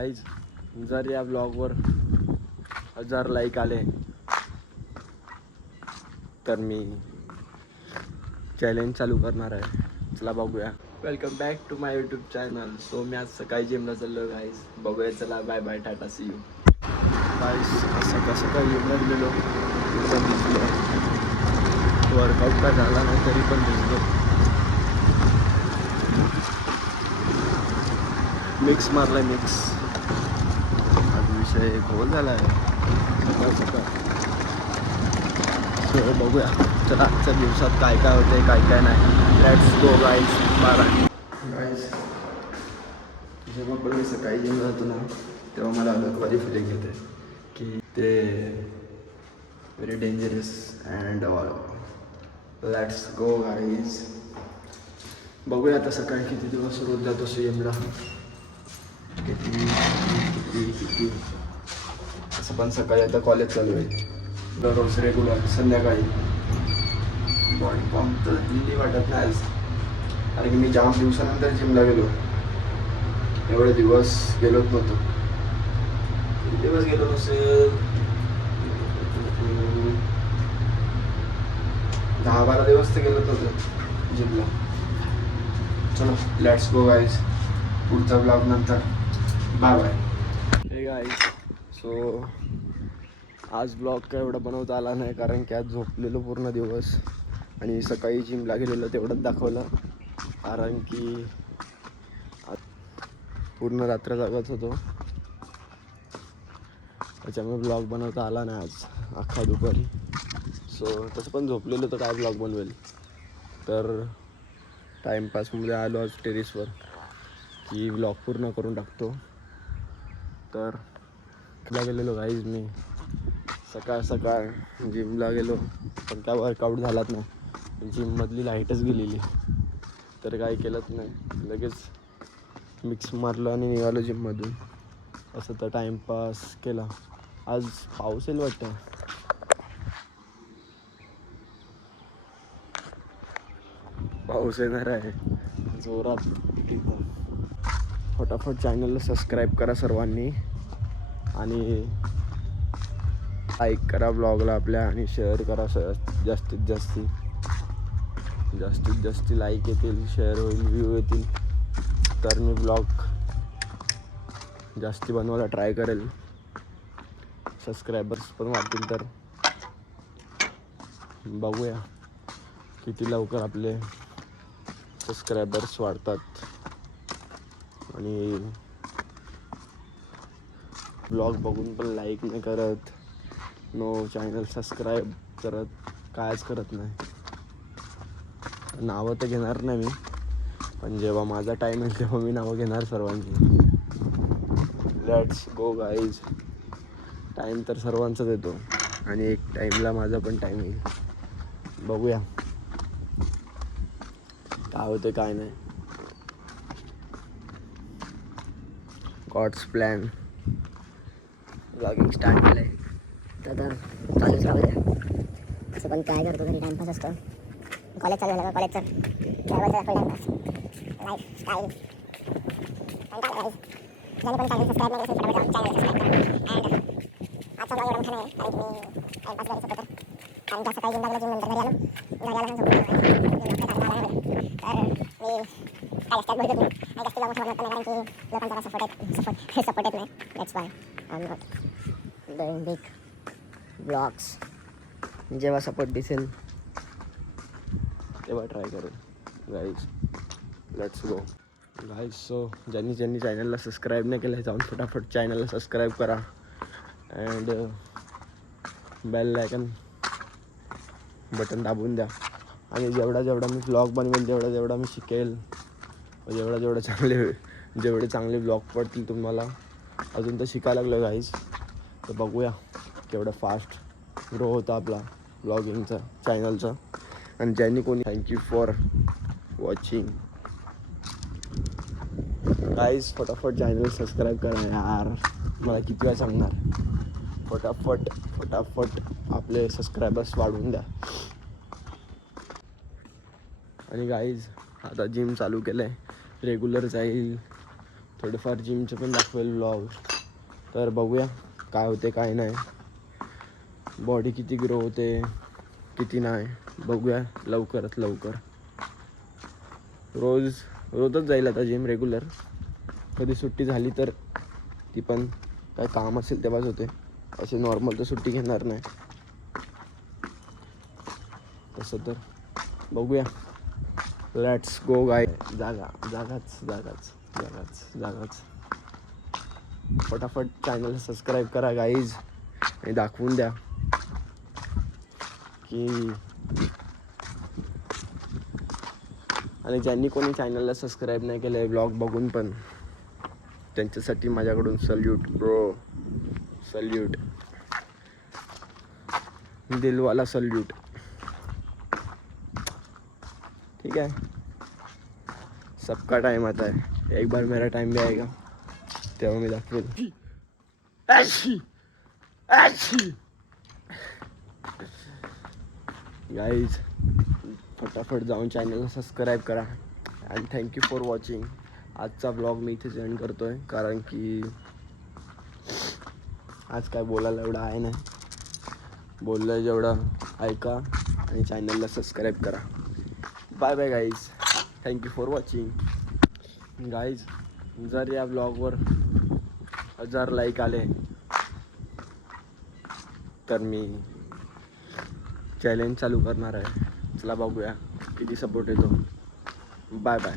Guys, जर या ब्लॉगवर 1000 like आले तर मी चॅलेंज चालू करणार आहे. चला बघूया. Welcome back to my YouTube channel. So मी आज सकाळी जिमला चाललो गाईज. बघूया, चला bye bye, tata, see you. Guys सकाळी जिमला गेलेलो, पण दिसलो वर्कआउट काय झाला नाही तरी पण दिसलो. मिक्स मारलाय, मिक्स. आज विषय खोल झाला आहे सकाळ. सो बघूया, चला आजच्या दिवसात काय काय होते काय काय नाही. Let's go guys. गाईज जेव्हा पण मी सकाळी जिमला जातो ना तेव्हा मला अलगवादी फिलिंग येते की ते very dangerous and all. Let's go guys. बघूया आता सकाळी किती दिवस रोज जातो जिमला. किती असं पण सकाळी आता कॉलेज चालू आहे. दररोज रेग्युलर संध्याकाळी बॉडी पंप तर हिंदी वाटत नाही आज, कारण की मी जाम दिवसानंतर जिमला गेलो. एवढे दिवस गेलोच नव्हतो. किती दिवस गेलो नसेल, 10-12 दिवस तर गेलोच नव्हतं जिमला. चलो लेट्स गो गाईज. पुढचा ब्लॉग नंतर. Bye bye. Hey guys, so आज ब्लॉग काय एवढा बनवता आला नाही कारण की आज झोपलेलो पूर्ण दिवस आणि सकाळी जिमला गेलेलो तेवढंच दाखवलं, कारण की पूर्ण रात्र जागत होतो त्याच्यामुळे ब्लॉग बनवता आला नाही आज अख्खा दुपारी. सो तसं पण झोपलेलो तर काय ब्लॉग बनवेल, तर टाईमपासमध्ये आलो आज टेरेसवर की ब्लॉग पूर्ण करून टाकतो. तर जिमला गेलेलो गाईज मी सकाळ जिमला गेलो, पण काय वर्कआउट झालाच नाही. जिममधली लाईटच गेलेली, तर काय केलंच नाही. लगेच मिक्स मारलं आणि निघालो जिममधून. असं तर टाईमपास केला. आज पाऊस येईल वाटतं. पाऊस येणार आहे जोरात. फटाफट चॅनलला सबस्क्राईब करा सर्वांनी आणि लाईक करा ब्लॉगला आपल्या आणि शेअर करा. जास्तीत जास्त लाईक येतील, शेअर होईल, व्ह्यू येतील तर मी ब्लॉग जास्ती बनवायला ट्राय करेल. सबस्क्रायबर्स पण वाढतील तर बघूया किती लवकर आपले सबस्क्रायबर्स वाढतात. आणि ब्लॉग बघून पण लाईक नाही करत, नो चॅनल सबस्क्राईब करत, कायच करत नाही. नावं तर घेणार नाही मी, पण जेव्हा माझा टाईम येईल तेव्हा मी नावं घेणार सर्वांची. Let's go guys. टाईम तर सर्वांचाच येतो आणि एक टाईमला माझा पण टाईम येईल. बघूया काय होतं काय नाही. God's plan. ब्लॉगिंग स्टार्ट केलं आहे तर चालूच राहू द्या. असं पण काय करतो घरी, टाईमपास असतो. कॉलेज चालू झालं का कॉलेजचं ट्रॅव्हलचा फुल टाईमपास, लाईफस्टाईल. ज्याने पण चॅनल सबस्क्राईब नाही केलं असेल चॅनल सबस्क्राईब करा. अँड आजचा ब्लॉग एवढा मोठा नाही कारण मी टाईमपास घरीच होतो, कारण की सकाळी जिमला गेलो, जिम नंतर घरी आलो तर मी काय लक्षात बघत नाही आणि जास्त ब्लॉग मोठा बनवत नाही कारण की लोकांचा सपोर्ट येत नाही. That's why I am not doing big blogs. जेव्हा सपोर्ट दिसेल तेव्हा ट्राय करेल guys. Let's go guys. So ज्यांनी चॅनलला सबस्क्राईब नाही केलं जाऊन फटाफट चॅनलला सबस्क्राईब करा अँड बेल आयकन बटन दाबून द्या. आणि जेवढा मी ब्लॉग बनवेल जेवढा मी शिकेल, जेवढे चांगले ब्लॉग पडतील तुम्हाला. अजून तर शिकायला लागलो गाईज, तर बघूया केवढं फास्ट ग्रो होतं आपला ब्लॉगिंगचा चॅनलचा. आणि ज्यांनी कोणी थँक्यू फॉर वॉचिंग गाईज. फटाफट चॅनल सबस्क्राईब करा यार, मला किती वेळा सांगणार. फटाफट आपले सबस्क्रायबर्स वाढवून द्या. आणि गाईज आता जिम चालू केलं आहे, रेग्युलर जाईल थोडेफार जिमचे पण दाखवेल व्लॉग. तर बघूया काय होते काय नाही, बॉडी किती ग्रो होते किती नाही बघूया लवकरात लवकर. रोजच जाईल आता जिम रेग्युलर. कधी सुट्टी झाली तर ती पण काय काम असेल तेव्हाच होते, असे नॉर्मल तर सुट्टी घेणार नाही. तसं तर बघूया. लेट्स गो गाय. जागाच. फटाफट चॅनल सबस्क्राईब करा गाईज आणि दाखवून द्या की, आणि ज्यांनी कोणी चॅनलला सबस्क्राईब नाही केलं आहे ब्लॉग बघून पण, त्यांच्यासाठी माझ्याकडून सल्यूट ब्रो, सल्यूट, दिलवाला सल्यूट. ठीक है, सबका टाइम आता है, एक बार मेरा टाइम भी आएगा तेव्हा मी दाखवेल. गाईज फटाफट जाऊन चॅनलला सबस्क्राईब करा. And thank you for watching. आजचा ब्लॉग मी इथेच एंड करतो आहे, कारण की आज काय बोलायला एवढं आहे नाही. बोललं जेवढं ऐका आणि चॅनलला सबस्क्राईब करा. Bye bye guys, thank you for watching. Guys जर या ब्लॉगवर 1000 लाईक आले तर मी चॅलेंज चालू करणार आहे. चला बघूया किती सपोर्ट येतो. Bye bye.